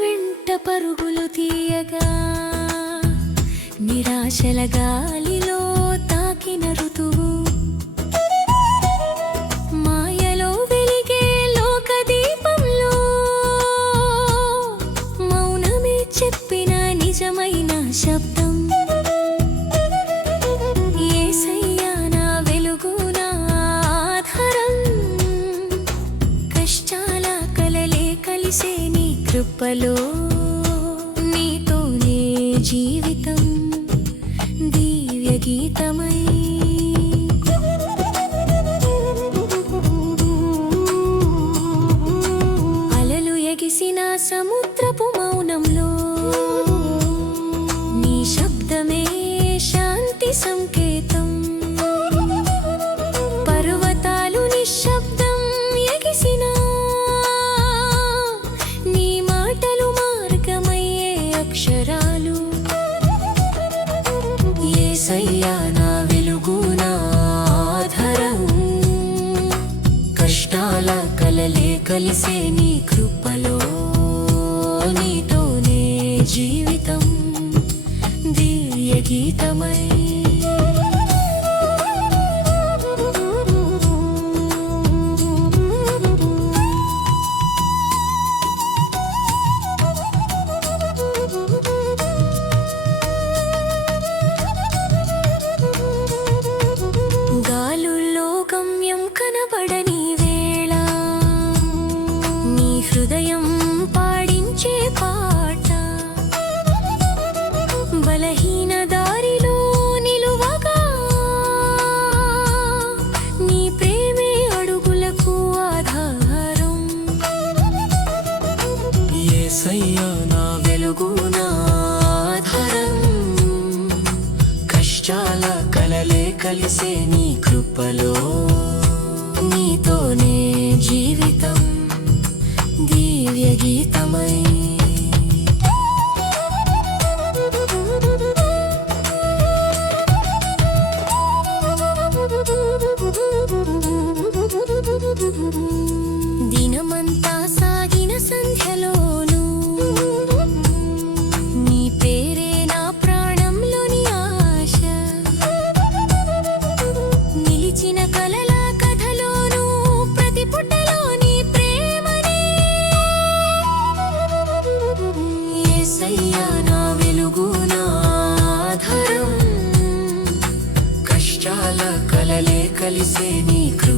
వెంట పరుగులు తీయగా నిరాశల గాలిలో కలలే నీ కృపలో నీతోనే జీవితం దివ్య గీతమై. అలలు ఎగిసిన సముద్రపు మౌనంలో నీ శబ్దమే యేసయ్యా నా వెలుగు నా ఆధారం. కష్టాల కలలే కలిసే నీ కృపలో నీ యేసయ్యా నా వెలుగు నా ఆధారం. కష్టాల కలలే కలిసే నీ కృపలో. నీతోనే జీవితం. దివ్య గీత కలిసే నీ కృ